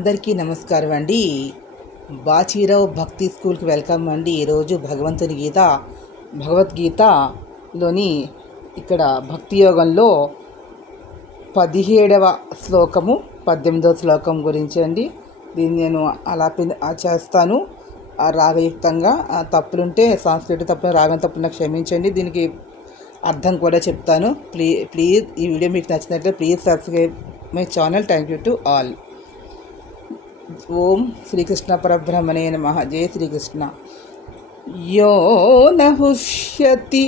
అందరికీ నమస్కారం అండి. బాచీరావు భక్తి స్కూల్కి వెల్కమ్ అండి. ఈరోజు భగవద్గీతలోని ఇక్కడ భక్తి యోగంలో 17వ శ్లోకము 18వ శ్లోకం గురించి అండి. దీన్ని నేను అలా చేస్తాను రాగయుక్తంగా. తప్పులుంటే సాంస్కృతిక తప్పులు రాగం తప్పులు క్షమించండి. దీనికి అర్థం కూడా చెప్తాను. ప్లీజ్ ఈ వీడియో మీకు నచ్చినట్లయితే please subscribe my channel. Thank you to all. ఓం శ్రీకృష్ణ పరబ్రహ్మణే నమః. జయ శ్రీకృష్ణ. యో న హుష్యతి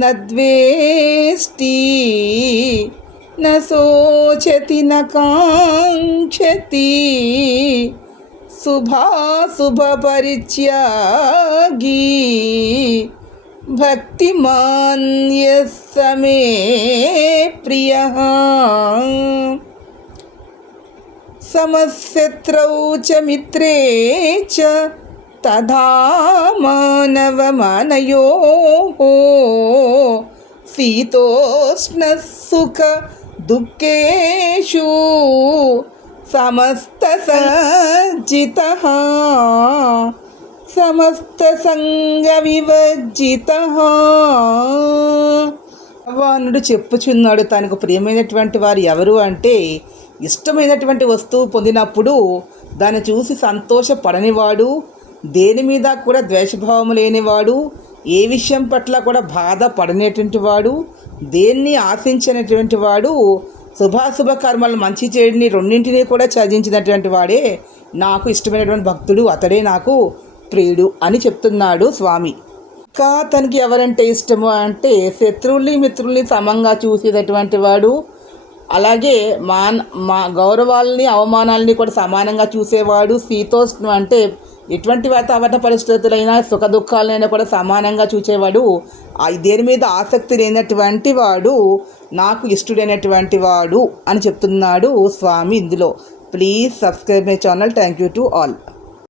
న ద్వేష్టి న శోచతి న కాంక్షతి శుభాశుభ పరిత్యాగి భక్తిమాన్ యస్స మే ప్రియః సమశత్రౌ చ మిత్రే చ తథా మానవమానయోః శీతోష్ణ సుఖ దుఃఖేషు సమస్త సజ్జితః సమస్త సంగ వివర్జితః. భగవానుడు చెప్పుచున్నాడు, తనకు ప్రియమైనటువంటి వారు ఎవరు అంటే, ఇష్టమైనటువంటి వస్తువు పొందినప్పుడు దాన్ని చూసి సంతోషపడనివాడు, దేని మీద కూడా ద్వేషభావం లేనివాడు, ఏ విషయం పట్ల కూడా బాధపడనేటువంటి వాడు, దేన్ని ఆశించినటువంటి వాడు, శుభాశుభ కర్మలు మంచి చెడుని రెండింటినీ కూడా త్యజించినటువంటి వాడే నాకు ఇష్టమైనటువంటి భక్తుడు, అతడే నాకు ప్రియుడు అని చెప్తున్నాడు స్వామి. ఇంకా తనకి ఎవరంటే ఇష్టము అంటే, శత్రువుల్ని మిత్రుల్ని సమంగా చూసేటటువంటి వాడు, అలాగే మా గౌరవాలని అవమానాలని కూడా సమానంగా చూసేవాడు. శీతోష్ణం అంటే ఎటువంటి వాతావరణ పరిస్థితులైనా సుఖ దుఃఖాలైనా కూడా సమానంగా చూసేవాడు. దేని మీద ఆసక్తి లేనటువంటి వాడు నాకు ఇష్టడైనటువంటి వాడు అని చెప్తున్నాడు స్వామి ఇందులో. Please subscribe my channel. Thank you to all.